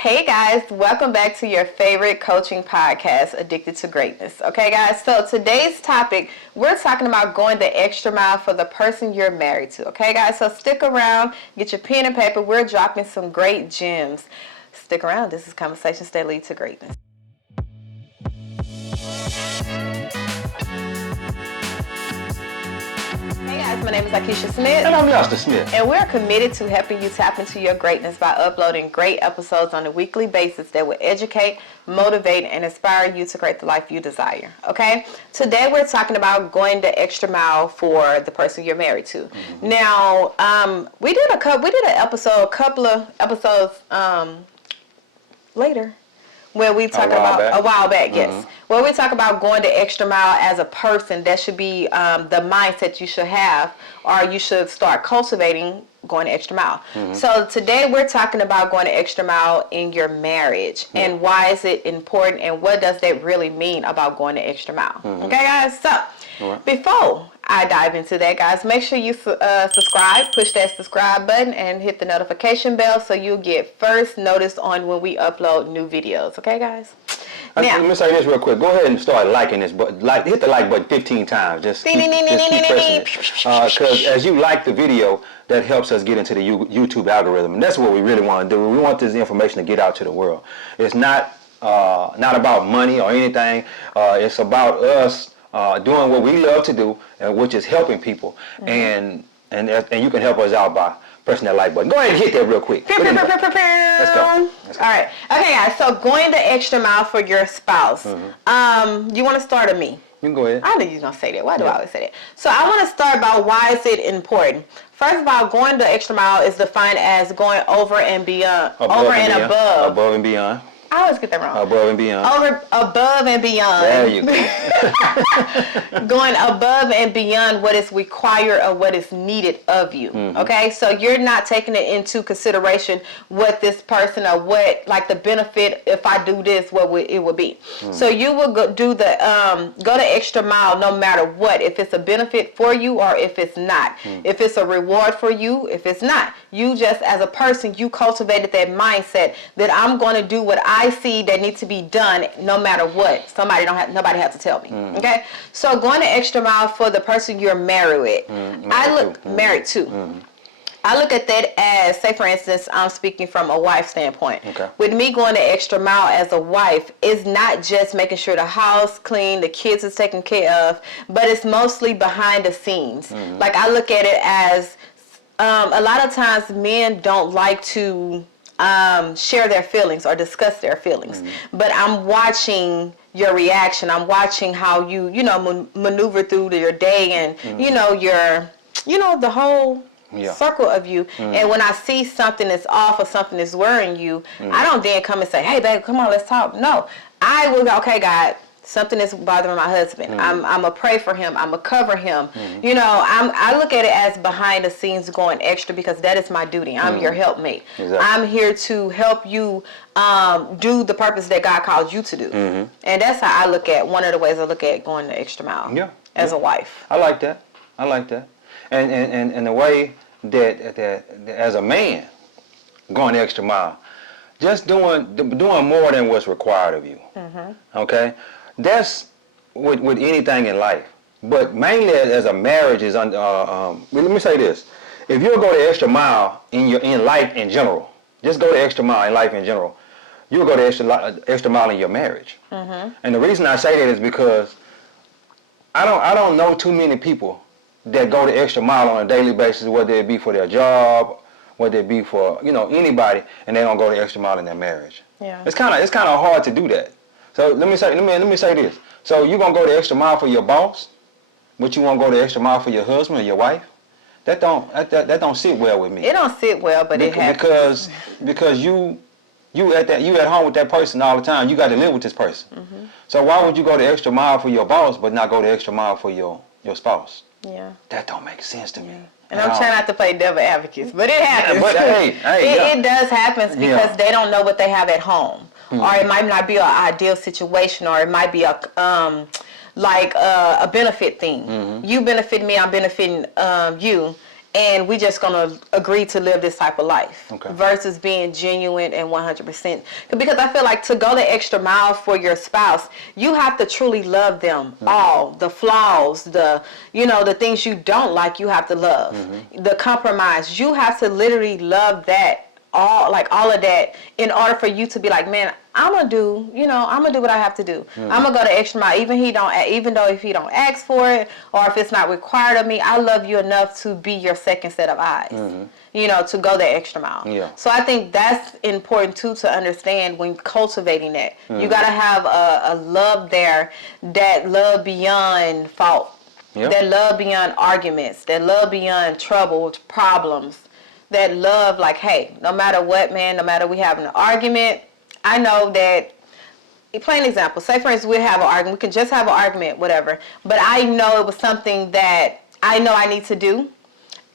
Hey guys, welcome back to your favorite coaching podcast, Addicted to Greatness. Okay guys, so today's topic, we're talking about going the extra mile for the person you're married to. Okay guys, so stick around, get your pen and paper, we're dropping some great gems. Stick around, this is Conversations That Lead to Greatness. Hey guys, my name is Akeisha Smith. And I'm Lester Smith. And we're committed to helping you tap into your greatness by uploading great episodes on a weekly basis that will educate, motivate, and inspire you to create the life you desire. Okay? Today we're talking about going the extra mile for the person you're married to. Mm-hmm. Now, we did a couple of episodes later. Where we talk about a while back, yes. Mm-hmm. Where we talk about going the extra mile as a person, that should be the mindset you should have, or you should start cultivating going the extra mile. Mm-hmm. So today we're talking about going the extra mile in your marriage, and why is it important, and what does that really mean about going the extra mile? Mm-hmm. Okay, guys. So before I dive into that, guys, make sure you subscribe, push that subscribe button, and hit the notification bell so you'll get first notice on when we upload new videos. Okay, guys? Now, let me say this real quick. Go ahead and start liking this, but hit the like button 15 times. Just keep pressing it. Because as you like the video, that helps us get into the YouTube algorithm, and that's what we really want to do. We want this information to get out to the world. It's not about money or anything. It's about us doing what we love to do, which is helping people, and you can help us out by pressing that like button. Go ahead and hit that real quick. Let's go. All right. Okay, guys. So going the extra mile for your spouse. Mm-hmm. You want to start or me? You can go ahead. I knew you were going to say that. Why do I always say that? So I want to start by why is it important. First of all, going the extra mile is defined as going over and beyond. Above and beyond. I always get that wrong. Above and beyond. Above and beyond. There you go. Going above and beyond what is required or what is needed of you. Mm-hmm. Okay? So you're not taking it into consideration what this person or what, like the benefit, if I do this, what it would be. Mm-hmm. So you will go the extra mile no matter what, if it's a benefit for you or if it's not. Mm-hmm. If it's a reward for you, if it's not. You just, as a person, you cultivated that mindset that I'm going to do what I see that needs to be done no matter what. Nobody has to tell me. Mm. Okay? So going the extra mile for the person you're married with. Married to. Mm. I look at that as, say for instance, I'm speaking from a wife's standpoint. Okay. With me going the extra mile as a wife, it's not just making sure the house clean, the kids is taken care of, but it's mostly behind the scenes. Mm-hmm. Like I look at it as a lot of times men don't like to share their feelings or discuss their feelings. Mm-hmm. But I'm watching your reaction. I'm watching how you maneuver through your day and, the whole circle of you. Mm-hmm. And when I see something that's off or something that's worrying you, I don't then come and say, hey, babe, come on, let's talk. No, I will go, okay, God, something is bothering my husband. Mm-hmm. I'm going to pray for him. I'm going to cover him. Mm-hmm. I look at it as behind the scenes going extra because that is my duty. I'm your helpmate. Exactly. I'm here to help you do the purpose that God called you to do. Mm-hmm. And that's how I look at, one of the ways I look at going the extra mile as a wife. I like that. And the way that as a man, going the extra mile, just doing more than what's required of you. Mm-hmm. Okay? That's with anything in life, but mainly as a marriage is let me say this: if you'll go the extra mile in life in general, just go the extra mile in life in general, you'll go the extra mile in your marriage. Mm-hmm. And the reason I say that is because I don't know too many people that go the extra mile on a daily basis, whether it be for their job, whether it be for anybody, and they don't go the extra mile in their marriage. Yeah, it's kind of hard to do that. So let me say this. So you're gonna go the extra mile for your boss, but you won't go the extra mile for your husband or your wife? That don't sit well with me. It don't sit well, but it happens. Because you at home with that person all the time. You got to live with this person. Mm-hmm. So why would you go the extra mile for your boss, but not go the extra mile for your spouse? Yeah. That don't make sense to me. And I'm trying not to play devil advocates, but it happens. But it does happen because they don't know what they have at home. Mm-hmm. Or it might not be an ideal situation, or it might be a benefit thing. Mm-hmm. You benefit me, I'm benefiting you, and we just gonna agree to live this type of life Okay. versus being genuine and 100%. Because I feel like to go the extra mile for your spouse, you have to truly love them all. The flaws, the things you don't like, you have to love. The compromise, you have to literally love that all of that in order for you to be like, man, I'm gonna do what I have to do. I'm gonna go the extra mile, even though if he don't ask for it or if it's not required of me. I love you enough to be your second set of eyes. To go the extra mile. Yeah. So I think that's important too to understand when cultivating that. You gotta have a love there, that love beyond fault, Yep. that love beyond arguments, that love beyond trouble, problems. That love, like, hey, no matter what, man, no matter we having an argument, I know that, plain example, say for instance we have an argument, we can just have an argument, whatever, but I know it was something that I know I need to do,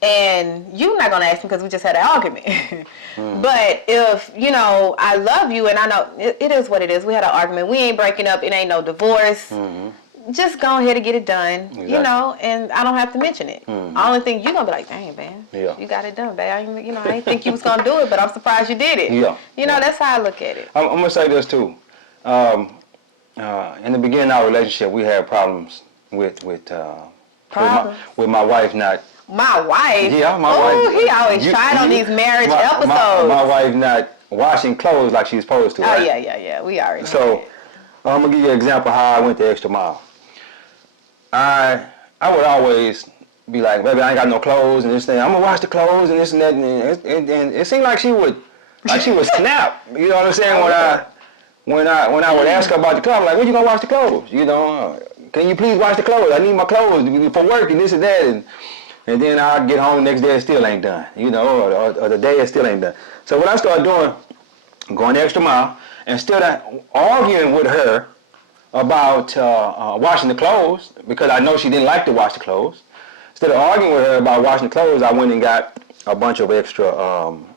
and you're not going to ask me because we just had an argument. But if, I love you and I know it is what it is, we had an argument, we ain't breaking up, it ain't no divorce. Just go ahead and get it done, Exactly. and I don't have to mention it. The only thing you're going to be like, dang, man, you got it done, babe. I didn't think you was going to do it, but I'm surprised you did it. Yeah. That's how I look at it. I'm going to say this too. In the beginning of our relationship, we had problems with my wife not. My wife? Yeah, my wife. wife. He always tried on these marriage episodes. My wife not washing clothes like she's supposed to, right? Oh, yeah. We already know So, that. I'm going to give you an example how I went the extra mile. I would always be like, baby, I ain't got no clothes and this thing. I'm gonna wash the clothes and this and that. And it seemed like she would snap. You know what I'm saying? When I would ask her about the clothes, I'm like, when you gonna wash the clothes? Can you please wash the clothes? I need my clothes for work and this and that. And then I get home the next day, it still ain't done. Or the day it still ain't done. So what I started doing, going the extra mile, instead of arguing with her about washing the clothes, because I know she didn't like to wash the clothes. Instead of arguing with her about washing the clothes, I went and got a bunch of extra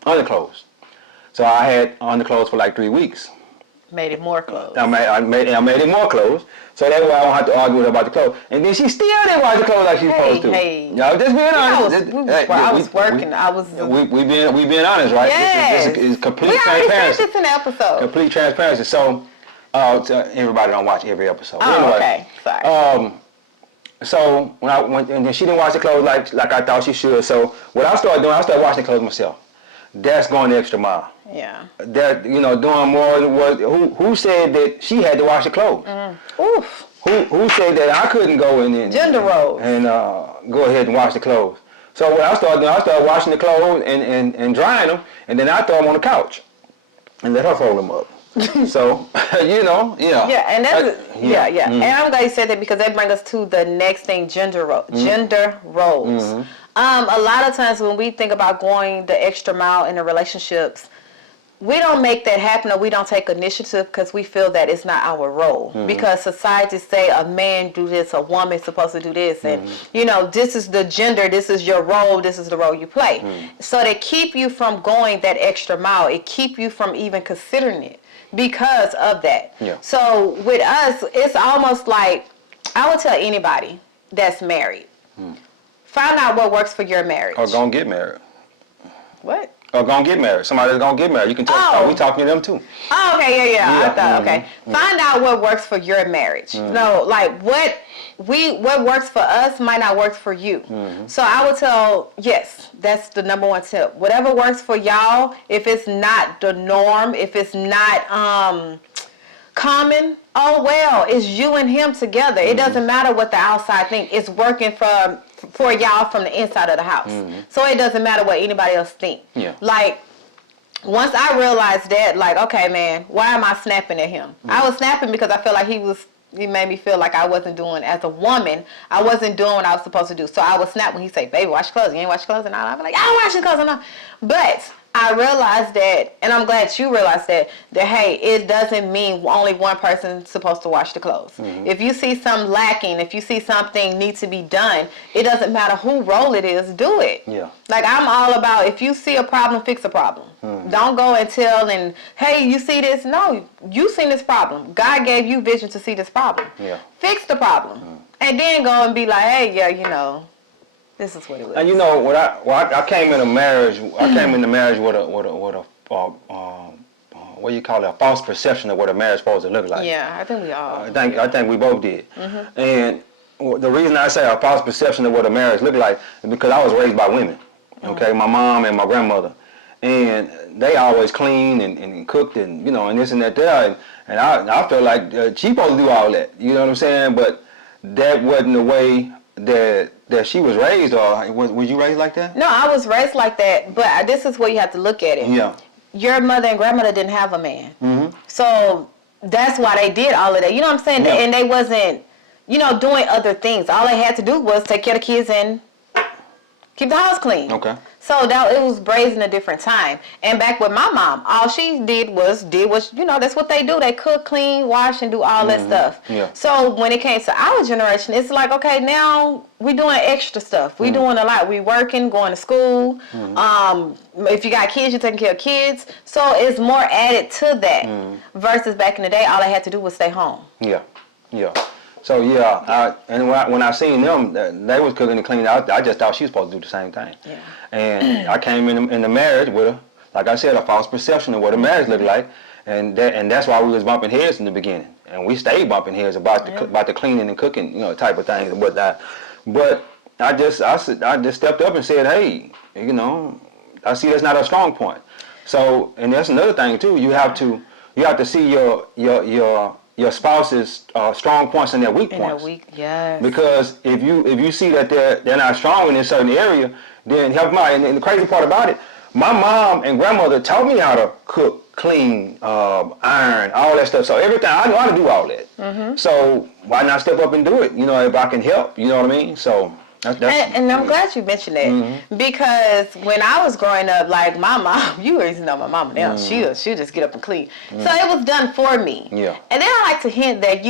underclothes. So I had underclothes for like 3 weeks. Made it more clothes. I made it more clothes, so that way I don't have to argue with her about the clothes. And then she still didn't wash the clothes like she's supposed to. Hey. Just being honest. I was working. We being honest, right? Yes. This is complete we already transparency. said this in the episode. Complete transparency. So everybody don't watch every episode. Oh, anyway, okay. Sorry. So when I went, and then she didn't wash the clothes like I thought she should. So what I started doing, I started washing the clothes myself. That's going the extra mile. Yeah. That doing more than what. Who said that she had to wash the clothes? Oof. Who said that I couldn't go in and Gender roles and go ahead and wash the clothes? So what I started doing, I started washing the clothes and drying them, and then I throw them on the couch and let her fold them up. So Yeah, and that's Mm-hmm. And I'm glad you said that because that brings us to the next thing: gender roles. A lot of times when we think about going the extra mile in the relationships, we don't make that happen, or we don't take initiative because we feel that it's not our role. Because society say a man do this, a woman's supposed to do this, and this is the gender, this is your role, this is the role you play. So they keep you from going that extra mile. It keep you from even considering it because of that. Yeah. So with us, it's almost like I would tell anybody that's married, find out what works for your marriage. Or gonna get married. What? Or gonna get married. Somebody that's gonna get married. You can talk. We talking to them too. Oh, okay, yeah. I thought, okay. Find out what works for your marriage. No, like what works for us might not work for you. So I would tell, yes, that's the number one tip. Whatever works for y'all, if it's not the norm, if it's not common, oh well, it's you and him together. It doesn't matter what the outside think. It's working for y'all from the inside of the house. So it doesn't matter what anybody else think. Yeah. Like, once I realized that, like, okay, man, why am I snapping at him? I was snapping because I felt like he made me feel like I wasn't doing, as a woman, I wasn't doing what I was supposed to do. So I would snap when he say, baby, wash your clothes. You ain't wash your clothes? And I'd be like, I don't wash your clothes. No. But I realized that, and I'm glad you realized that hey, it doesn't mean only one person's supposed to wash the clothes. If you see something lacking, if you see something needs to be done, it doesn't matter who role it is, do it. Yeah. Like, I'm all about, if you see a problem, fix a problem. Don't go and tell and, hey, you see this? No, you seen this problem. God gave you vision to see this problem. Yeah. Fix the problem. And then go and be like, hey, yeah, This is what it was. And you know what I came into marriage. I came into marriage with a what do you call it? A false perception of what a marriage supposed to look like. Yeah, I think we all. I think we both did. And the reason I say a false perception of what a marriage looked like is because I was raised by women. Okay, my mom and my grandmother, and they always cleaned and cooked and and this and that there. And I felt like she supposed to do all that. You know what I'm saying? But that wasn't the way that she was raised. Or was you raised like that? No, I was raised like that. But this is where you have to look at it. Yeah. Your mother and grandmother didn't have a man. Mm-hmm. So that's why they did all of that. You know what I'm saying? Yeah. And they wasn't, doing other things. All they had to do was take care of the kids and keep the house clean. Okay. So it was raised in a different time. And back with my mom, all she did was that's what they do. They cook, clean, wash, and do all that stuff. Yeah. So when it came to our generation, it's like, okay, now we doing extra stuff. We doing a lot. We working, going to school. If you got kids, you're taking care of kids. So it's more added to that versus back in the day, all they had to do was stay home. Yeah. Yeah. So when I seen them, they was cooking and cleaning. I just thought she was supposed to do the same thing. Yeah. And I came in the marriage with like I said, a false perception of what a marriage looked like, and that's why we was bumping heads in the beginning, and we stayed bumping heads about the cleaning and cooking, type of things and whatnot. But I just stepped up and said, hey, I see that's not a strong point. So, and that's another thing too. You have to see your spouse's strong points and their weak points. Yes. Because if you see that they're not strong in a certain area, then help them out. And the crazy part about it, my mom and grandmother taught me how to cook, clean, iron, all that stuff. So everything I know how to do all that. So why not step up and do it? If I can help, you know what I mean? So. And I'm glad you mentioned that because when I was growing up, like my mom, you always know my mama now, she'll just get up and clean. So it was done for me. Yeah. And then I like to hint that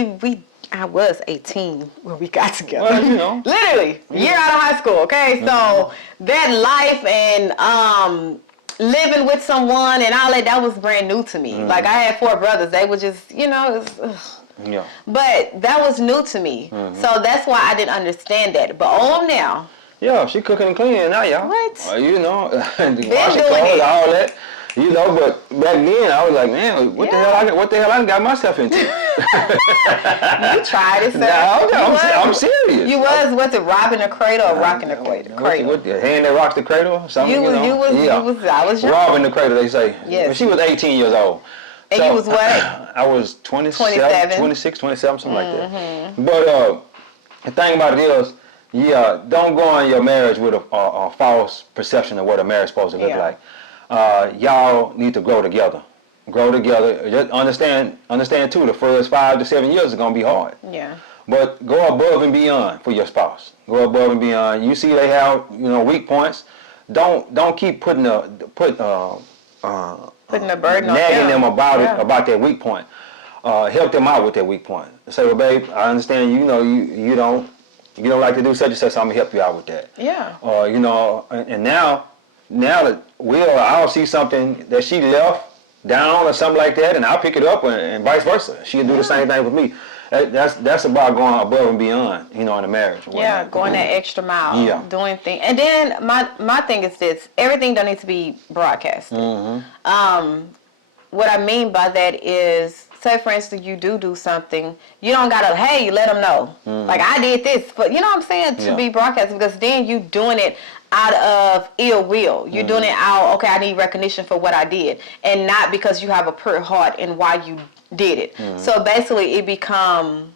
I was 18 when we got together. Well, Literally, year out of high school, okay? So that life and living with someone and all that was brand new to me. Like I had 4 brothers. They were just, Yeah. But that was new to me. So that's why I didn't understand that. But all now. Yeah, she cooking and cleaning now, y'all. What? Washing doing clothes, it. all that. But back then I was like, man, what the hell I done got myself into? You tried it, sir. No, I'm serious. You was robbing the cradle or rocking the cradle? What the hand that rocks the cradle or something? I was young. Robbing the cradle, they say. Yes. But she was 18 years old. And you was what? I was 26, 27, something like that. But the thing about it is, don't go in your marriage with a false perception of what a marriage is supposed to look like. Y'all need to grow together. Just understand too, the first 5 to 7 years is going to be hard. Yeah. But go above and beyond for your spouse. Go above and beyond. You see they have, weak points. Don't keep putting a burden on nagging them about their weak point. Help them out with their weak point. Say, well, babe, I understand you don't like to do such and such, so I'm gonna help you out with that. Yeah. And now that I'll see something that she left down or something like that, and I'll pick it up, and vice versa. She'll do the same thing with me. That's about going above and beyond, in a marriage. Yeah, going that extra mile. Yeah. Doing things. And then my thing is this: everything don't need to be broadcasted. What I mean by that is, say for instance, you do something, you don't gotta, hey, let them know. Like I did this, but you know what I'm saying, to be broadcasted, because then you doing it out of ill will. You're doing it out, okay, I need recognition for what I did, and not because you have a pure heart and why you did it. So basically, it become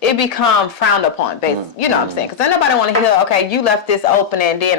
frowned upon. You know what I'm saying? Because nobody want to hear, okay, you left this open, and then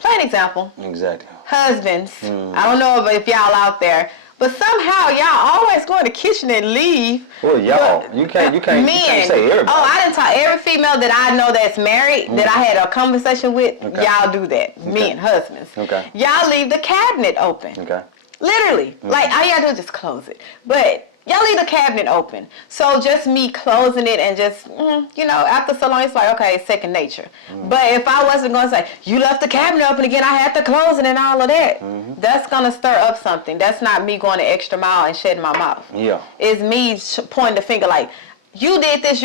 play an example. Exactly. Husbands, I don't know if y'all out there, but somehow y'all always go in the kitchen and leave. Well, y'all, you can't say everybody. Oh, I didn't talk every female that I know that's married that I had a conversation with. Okay. Y'all do that. Men, husbands. Okay. Y'all leave the cabinet open. Okay. Literally, like all y'all do is just close it. But y'all leave the cabinet open. So just me closing it and just, after so long, it's like, okay, it's second nature. But if I wasn't going to say, you left the cabinet open again, I had to close it and all of that, that's going to stir up something. That's not me going the extra mile and shedding my mouth. Yeah. It's me pointing the finger like, you did this,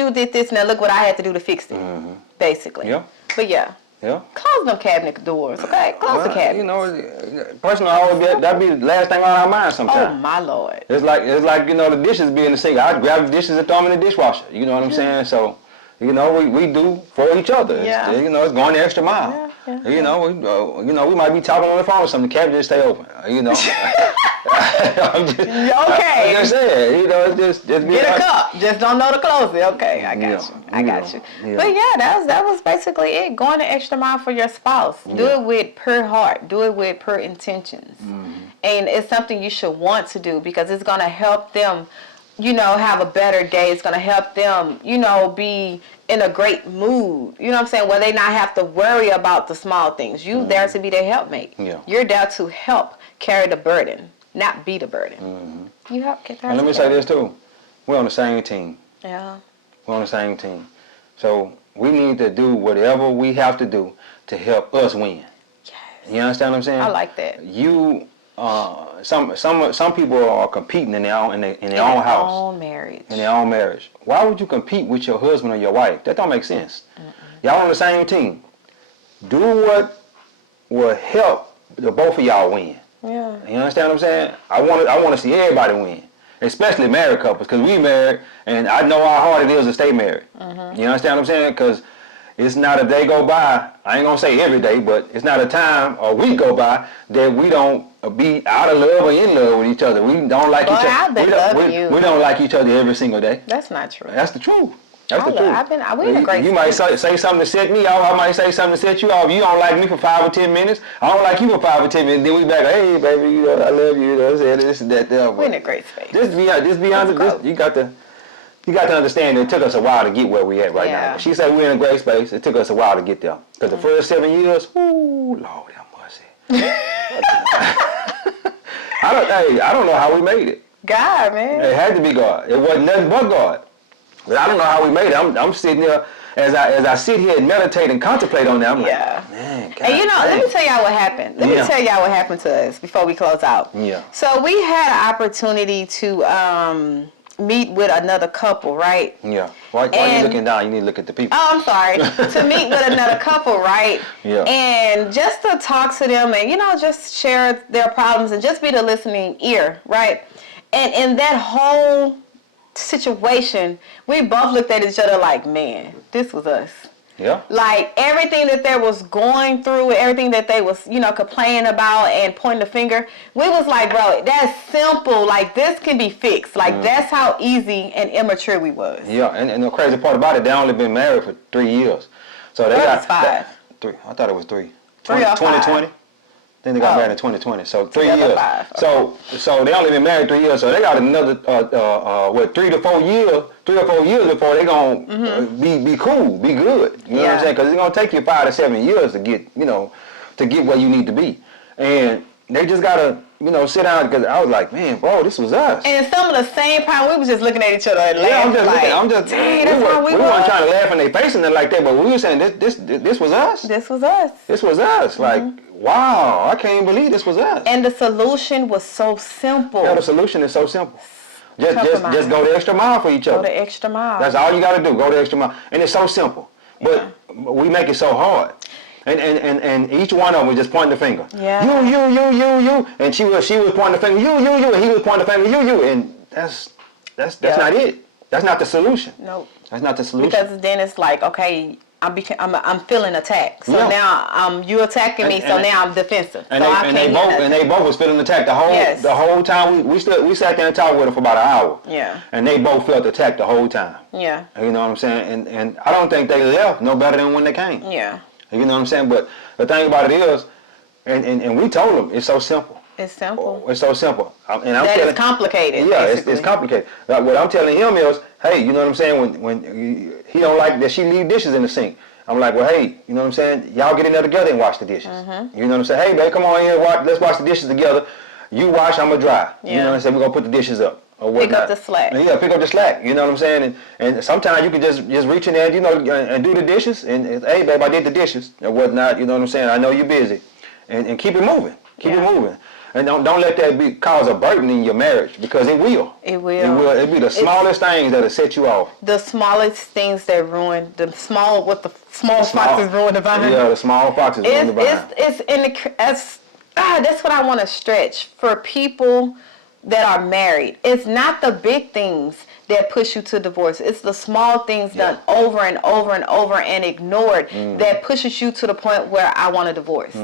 now look what I had to do to fix it, basically. Yeah. But yeah. Yeah. Close them cabinet doors, okay? Close the cabinet. You know, personally, that'd be the last thing on our mind Oh sometimes. my Lord. It's like you know, the dishes be in the sink. I'd grab the dishes and throw them in the dishwasher. You know what I'm saying? So, you know, we do for each other. Yeah. You know, it's going the extra mile. You know, we might be talking on the phone or something. The cabinet just stay open. You know. I'm just saying. You know, it's just Get a cup. Just don't know to close it. Okay, I got you. I got you. Yeah. But yeah, that was basically it. Going the extra mile for your spouse. Do it with pure heart. Do it with pure intentions. And it's something you should want to do because it's going to help them, you know, have a better day. It's going to help them, you know, be in a great mood. You know what I'm saying? Where they not have to worry about the small things. You there to be their helpmate. Yeah. You're there to help carry the burden, not be the burden. You help get that. And let me say this too. We're on the same team. Yeah. We're on the same team. So we need to do whatever we have to do to help us win. Yes. You understand what I'm saying? I like that. You, some people are competing in their own house, own marriage. in their own marriage. Why would you compete with your husband or your wife? That don't make sense. Y'all on the same team. Do what will help the both of y'all win. Yeah. You understand what I'm saying? I want to see everybody win, especially married couples, because we married, and I know how hard it is to stay married. You understand what I'm saying? Because it's not a day go by. I ain't gonna say every day, but it's not a time or week go by that we don't be out of love or in love with each other. We don't like each other. I've been loving you. We don't like each other every single day. That's not true. That's the truth. That's the truth. We in a great You might say something to set me off. I might say something to set you off. You don't like me for 5 or 10 minutes. I don't like you for 5 or 10 minutes. Then we back. Hey, baby, you know I love you. You know this and that. We're in a great space. Just be honest. You got to understand. It took us a while to get where we at right now. She said we're in a great space. It took us a while to get there. Because the first 7 years, ooh, Lord have mercy. I don't know how we made it. God, man. It had to be God. It wasn't nothing but God. But I don't know how we made it. I'm sitting here as I sit here and meditate and contemplate on that. I'm like, man, God. And you know, let me tell y'all what happened. Let me tell y'all what happened to us before we close out. Yeah. So we had an opportunity to meet with another couple, right? Yeah. Why you looking down? You need to look at the people. Oh, I'm sorry. To meet with another couple, right? Yeah. And just to talk to them and, you know, just share their problems and just be the listening ear, right? And in that whole situation, we both looked at each other like, man, this was us. Yeah. Like everything that they was going through, everything that they was, you know, complaining about and pointing the finger, we was like, bro, that's simple. Like this can be fixed. Like that's how easy and immature we was. Yeah, and the crazy part about it, they only been married for 3 years. So they got 5. 3. I thought it was 3. 3 or 5. 2020. Then they got married in 2020. So 3 years. 5. Okay. So they only been married 3 years. So they got another 3 to 4 years, 3 or 4 years before they gonna be cool, be good. You know what I'm saying? Because it's gonna take you 5 to 7 years to get where you need to be. And they just gotta sit down, because I was like, man, bro, this was us. And some of the same time, we was just looking at each other and laughing. Dang, that's how we weren't trying to laugh in their face and nothing like that, but we were saying this was us. This was us. This was us. Like, wow, I can't even believe this was us. And the solution was so simple. Yeah, the solution is so simple. Just go the extra mile for each other. Go the extra mile. That's all you got to do. Go the extra mile, and it's so simple. But we make it so hard. And each one of them was just pointing the finger. Yeah. You. And she was pointing the finger. You. And he was pointing the finger. You. And that's not it. That's not the solution. Nope. That's not the solution. Because then it's like, okay, I'm feeling attacked. So now you attacking me. So now I'm defensive. And they both was feeling attacked the whole time. We sat there and talked with her for about an hour. Yeah. And they both felt attacked the whole time. Yeah. You know what I'm saying? And I don't think they left no better than when they came. Yeah. You know what I'm saying? But the thing about it is, and we told them, it's so simple. It's simple. It's so simple. It's complicated. Yeah, it's complicated. Like, what I'm telling him is, hey, you know what I'm saying? When he don't like that she leave dishes in the sink, I'm like, well, hey, you know what I'm saying? Y'all get in there together and wash the dishes. You know what I'm saying? Hey, babe, come on here, let's wash the dishes together. You wash, I'm gonna dry. Yeah. You know what I'm saying? We're gonna put the dishes up. Pick up the slack. Yeah, pick up the slack. You know what I'm saying? And sometimes you can just reach in there, and do the dishes. And hey, babe, I did the dishes and whatnot. You know what I'm saying? I know you're busy, and keep it moving. Keep it moving. And don't let that cause a burden in your marriage, because it will. It will. It will. It'll be the smallest things that'll set you off. The smallest things that ruin the small foxes ruin the vine. Yeah, the small foxes ruin the vine. It's in the that's what I want to stretch for people that are married. It's not the big things that push you to divorce. It's the small things done over and over and over and ignored that pushes you to the point where I want a divorce.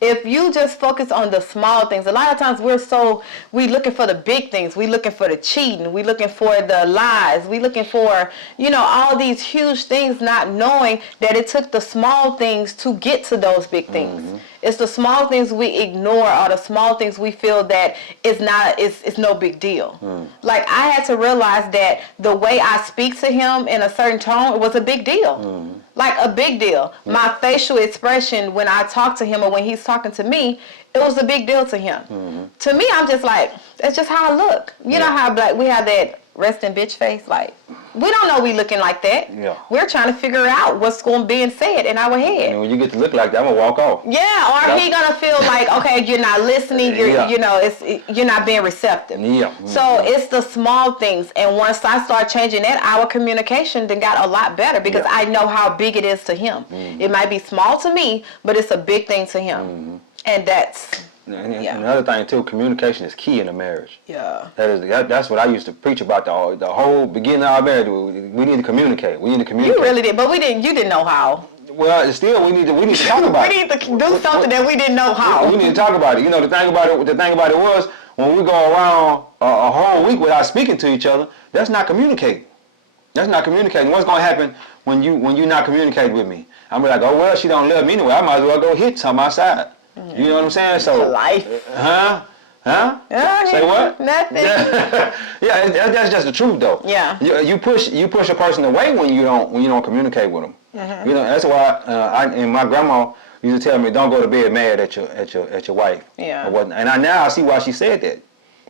If you just focus on the small things, a lot of times we looking for the big things. We looking for the cheating. We looking for the lies. We looking for, all these huge things, not knowing that it took the small things to get to those big things. It's the small things we ignore, or the small things we feel that it's no big deal. Like, I had to realize that the way I speak to him in a certain tone was a big deal. Like, a big deal. My facial expression when I talk to him or when he's talking to me, it was a big deal to him. To me, I'm just like, that's just how I look. You know how black we have that resting bitch face? Like, we don't know we looking like that. Yeah. We're trying to figure out what's going to be said in our head. And when you get to look like that, I'm gonna walk off. Yeah, or he gonna feel like, okay, you're not listening. You're not being receptive. Yeah. So it's the small things, and once I start changing that, our communication then got a lot better because I know how big it is to him. It might be small to me, but it's a big thing to him, and that's. And another thing too, communication is key in a marriage. Yeah. That's what I used to preach about the whole beginning of our marriage. We need to communicate. We need to communicate. You really did, but we didn't. You didn't know how. Well, still, we need to talk about it. We need to do something that we didn't know how. We need to talk about it. The thing about it was, when we go around a whole week without speaking to each other, that's not communicating. That's not communicating. What's going to happen when you're not communicating with me? I'm like, oh well, she don't love me anyway. I might as well go hit some outside. You know what I'm saying? So life. Huh? Say what? Nothing. Yeah, that's just the truth though. Yeah. You push a person away when you don't communicate with them. That's why and my grandma used to tell me, don't go to bed mad at your wife. Yeah. Or whatnot. And now I see why she said that,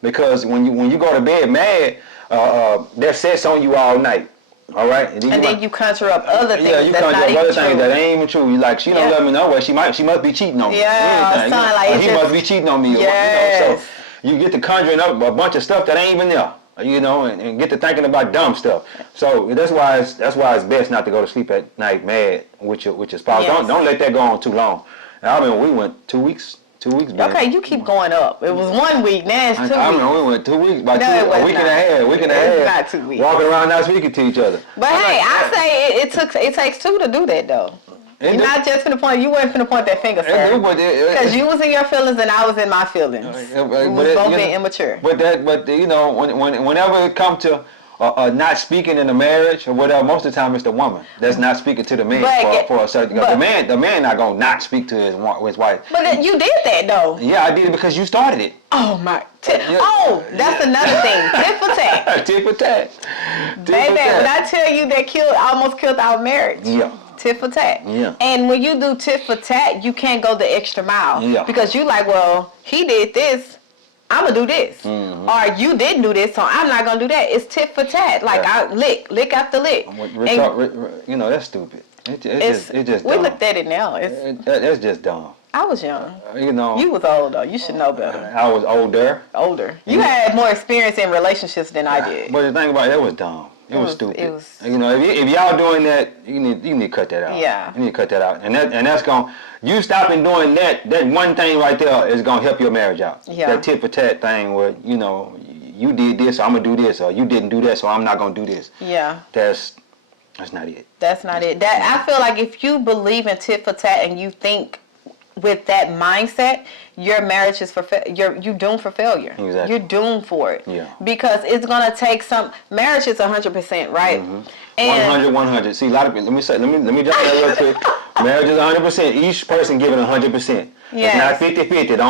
because when you go to bed mad, that sets on you all night. All right, and then you conjure up other things. Yeah, you conjure up other things that ain't even true. You like, she don't love me no way. She must be cheating on me. Yeah, like he must be cheating on me. Yes. So you get to conjuring up a bunch of stuff that ain't even there. And get to thinking about dumb stuff. So that's why it's best not to go to sleep at night mad with your spouse. Yes. Don't let that go on too long. And I mean, we went 2 weeks. 2 weeks. Okay, you keep going up. It was 1 week. Now it's 2 weeks. I mean, we went 2 weeks. A week and a half. It's not 2 weeks. Walking around not speaking to each other. But hey, I say it takes two to do that though. You're not just finna point. You weren't finna point that finger, sir. Because you was in your feelings and I was in my feelings. We was both being immature. But whenever it comes to not speaking in a marriage or whatever, most of the time it's the woman that's not speaking to the man for a certain. The man not gonna not speak to his wife. But you did that though. Yeah, I did it because you started it. Oh my! That's another thing. Tit for tat. Tit for tat. Baby, when I tell you that almost killed our marriage. Yeah. Tit for tat. Yeah. And when you do tit for tat, you can't go the extra mile. Yeah. Because you like, well, he did this. I'm going to do this. Or you didn't do this, so I'm not going to do that. It's tit for tat. Like, I lick after lick. That's stupid. It's just we dumb. looked at it now. That's just dumb. I was young. You was old, though. You should know better. I was older. You had more experience in relationships than I did. But the thing about it was dumb. It was stupid. If y'all doing that, you need to cut that out. Yeah. You need to cut that out. And that's going, you stopping doing that one thing right there is going to help your marriage out. Yeah. That tit for tat thing where, you did this, so I'm going to do this, or you didn't do that, so I'm not going to do this. Yeah. That's not it. That's not it. I feel like if you believe in tit for tat and you think with that mindset, your marriage is you're doomed for failure. Exactly. You're doomed for it. Yeah. Because it's gonna take marriage is 100%, right? And 100. See, a lot of people. Let me jump in real quick. Marriage is 100%. Each person giving 100%. Yes. It's not 50-50.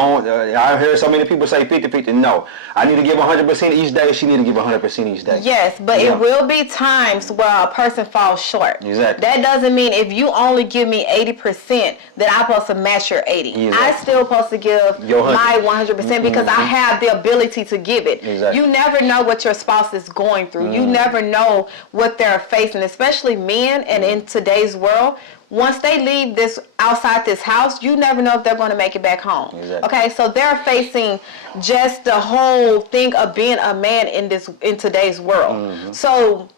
I heard so many people say 50-50. No, I need to give 100% each day. She need to give 100% each day. Yes, but it will be times where a person falls short. Exactly. That doesn't mean if you only give me 80% that I'm supposed to match your 80. Exactly. I still supposed to give my 100% because I have the ability to give it. Exactly. You never know what your spouse is going through. You never know what they're facing, especially men. And in today's world, once they leave this outside this house, you never know if they're going to make it back home. Exactly. Okay, so they're facing just the whole thing of being a man in today's world. So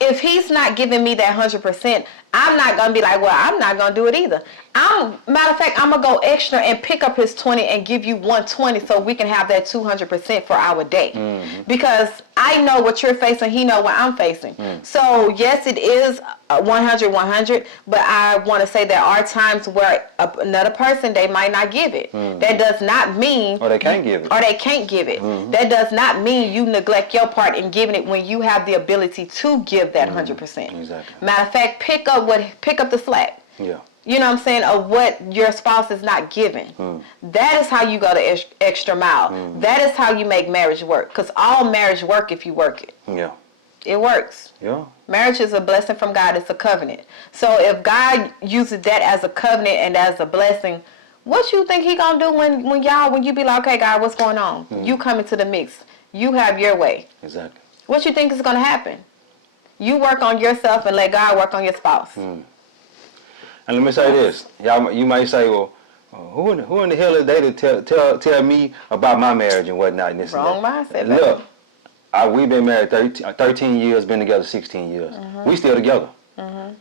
if he's not giving me that 100%, I'm not gonna be like, well, I'm not gonna do it either. Matter of fact, I'm gonna go extra and pick up his 20 and give you 120 so we can have that 200% for our day. Because I know what you're facing, he know what I'm facing. So yes, it is 100, but I want to say there are times where another person, they might not give it. That does not mean, or they can't give it, or they can't give it. That does not mean you neglect your part in giving it when you have the ability to give that 100%. Exactly. Matter of fact, pick up the slack. Yeah. You know what I'm saying, of what your spouse is not giving. That is how you go the extra mile. That is how you make marriage work. Because all marriage work if you work it. Yeah. It works. Yeah. Marriage is a blessing from God. It's a covenant. So if God uses that as a covenant and as a blessing, what you think he gonna do when you be like, okay, God, what's going on? You come into the mix. You have your way. Exactly. What you think is gonna happen? You work on yourself and let God work on your spouse. And let me say this. You might say, well, who in the hell is they to tell me about my marriage and whatnot? And this Wrong and that. mindset. Look, we've been married 13 years, been together 16 years. We still together.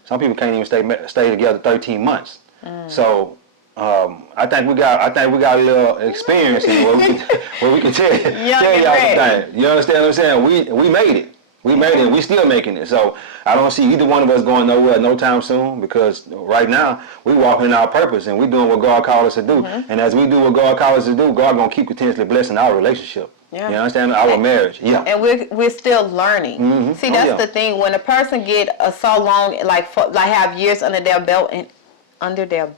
Some people can't even stay together 13 months. So I think we got a little experience in where we can tell y'all some things. You understand what I'm saying? We made it. We made it. We still making it. So I don't see either one of us going nowhere no time soon, because right now we walking in our purpose and we doing what God called us to do. And as we do what God called us to do, God gonna keep continuously blessing our relationship. Yeah. You understand? Our marriage. Yeah. And we're still learning. See, that's the thing. When a person get so long, like have years under their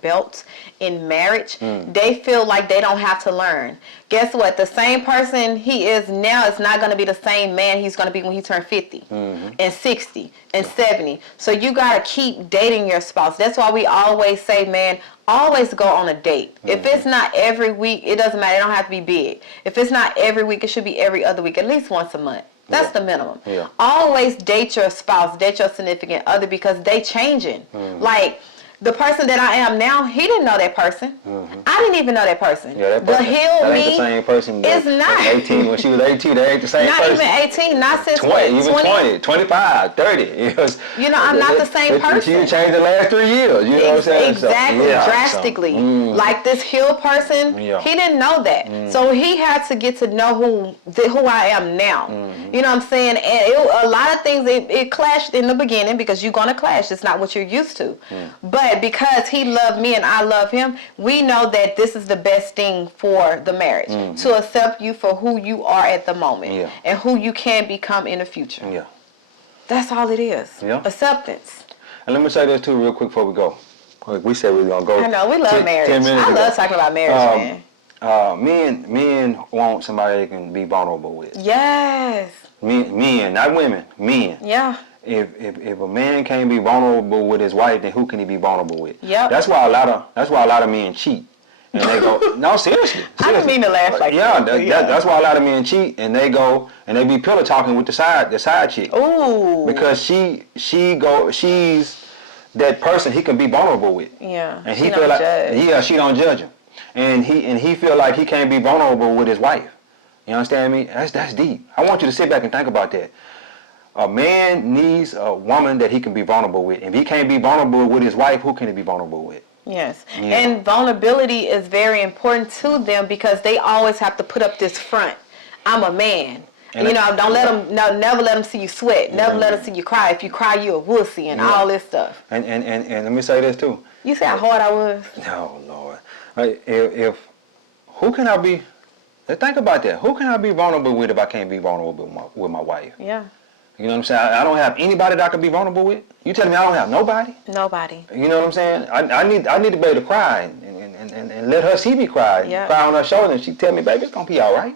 belt in marriage, they feel like they don't have to learn. Guess what? The same person he is now is not going to be the same man he's going to be when he turns 50 and 60 and 70. So you got to keep dating your spouse. That's why we always say, man, always go on a date. If it's not every week, it doesn't matter. It don't have to be big. If it's not every week, it should be every other week, at least once a month. That's the minimum. Yeah. Always date your spouse, date your significant other, because they changing. Like, the person that I am now, he didn't know that person. I didn't even know that person. Yeah, that the healed ain't me the same person. is not. 18 when she was 18, they ain't the same not person. Not even 18, not since 20, even 20, 25, 30. You know, I'm not the same person. She changed the last 3 years. You know what I'm saying? Exactly, drastically. Like this healed person, he didn't know that. So he had to get to know who I am now. You know what I'm saying? And a lot of things, it clashed in the beginning, because you're going to clash. It's not what you're used to. But because he loved me and I love him, we know that this is the best thing for the marriage, to accept you for who you are at the moment and who you can become in the future. Yeah. That's all it is. Yeah. Acceptance. And let me say this too real quick before we go. We said we were going to go. I know, we love marriage. 10 minutes ago. Love talking about marriage, man. Men want somebody they can be vulnerable with. Yes. Men, not women, men. Yeah. If a man can't be vulnerable with his wife, then who can he be vulnerable with? Yep. That's why a lot of men cheat. And they go, no, seriously. I didn't mean to laugh like that. That's why a lot of men cheat, and they go and they be pillow talking with the side chick. Ooh. Because she's that person he can be vulnerable with. Yeah. And he feel like she don't judge him. And he feel like he can't be vulnerable with his wife. You understand me? That's deep. I want you to sit back and think about that. A man needs a woman that he can be vulnerable with. If he can't be vulnerable with his wife, who can he be vulnerable with? Yes. Yeah. And vulnerability is very important to them, because they always have to put up this front. I'm a man. And don't let them, never let them see you sweat. Never let them see you cry. If you cry, you're a wussy and all this stuff. And let me say this too. You see how hard I was? Oh, Lord. Who can I be, think about that. Who can I be vulnerable with if I can't be vulnerable with my wife? Yeah. You know what I'm saying? I don't have anybody that I can be vulnerable with. You telling me I don't have nobody? Nobody. You know what I'm saying? I need to be able to cry and let her see me cry. Yeah. Cry on her shoulder, and she tell me, baby, it's gonna be all right.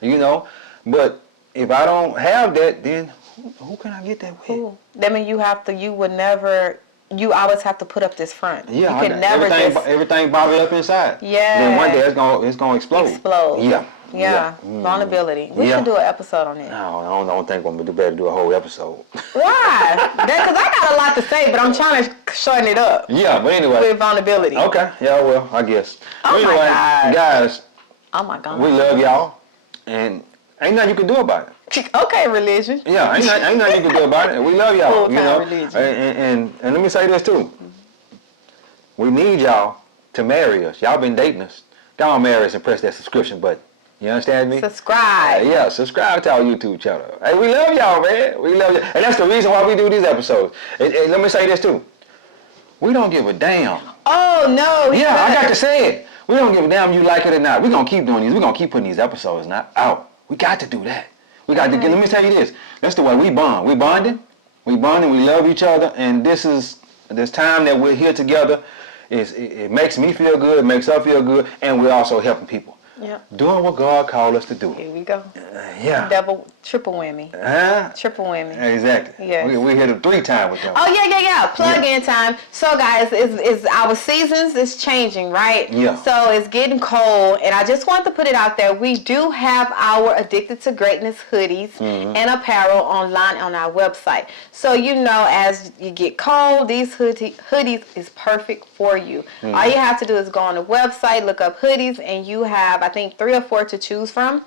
You know? But if I don't have that, then who can I get that with? That means you would never you always have to put up this front. Yeah, you can never just everything bottled up inside. Yeah. Then one day it's gonna explode. explode. Yeah. Vulnerability. We should do an episode on that. No, I don't think I'm gonna do better to do a whole episode. Why? Because I got a lot to say, but I'm trying to shorten it up. Yeah, but anyway. With vulnerability. Okay. Yeah, well, I guess. Oh But anyway, my God. guys, Oh my God. we love y'all, and ain't nothing you can do about it. Okay, religion. Yeah, ain't nothing you can do about it. We love y'all. You know, Full-time religion. and let me say this too. We need y'all to marry us. Y'all been dating us. Go on, marry us and press that subscription button. You understand me? Subscribe. Yeah, subscribe to our YouTube channel. Hey, we love y'all, man. We love y'all. And that's the reason why we do these episodes. And let me say this too. We don't give a damn. Oh no. Yeah, I got to say it. We don't give a damn you like it or not. We're going to keep doing these. We're going to keep putting these episodes out. We got to do that. We got to get, let me tell you this. That's the way we bond. We bonding. We bonding. We love each other. And this time that we're here together, it makes me feel good. It makes us feel good. And we're also helping people. Yep. Doing what God called us to do. Here we go. Yeah. Triple whammy. Huh? Triple whammy. Exactly. Yes. We hit them 3 times with them. Oh yeah. Plug in time. So guys, is our seasons is changing, right? Yeah. So it's getting cold, and I just want to put it out there. We do have our Addicted to Greatness hoodies and apparel online on our website. So as you get cold, these hoodies is perfect for you. All you have to do is go on the website, look up hoodies, and you have I think 3 or 4 to choose from.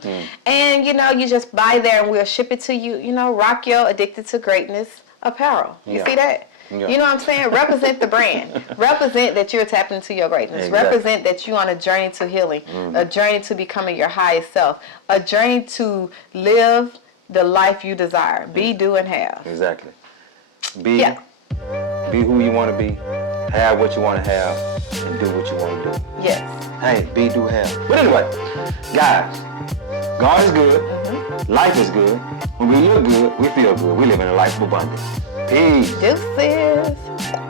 And you just buy there and we'll ship it to you. Rock your Addicted to Greatness apparel. You see that? Yeah. You know what I'm saying? Represent the brand. Represent that you're tapping into your greatness. Exactly. Represent that you're on a journey to healing, a journey to becoming your highest self, a journey to live the life you desire. Be, do, and have. Exactly. Be Yeah. Be who you want to be. Have what you want to have. And do what you want to do. Yes. Hey, be, do, have. But anyway, guys, God is good. Life is good. When we look good, we feel good. We live in a life of abundance. Peace. Deuces.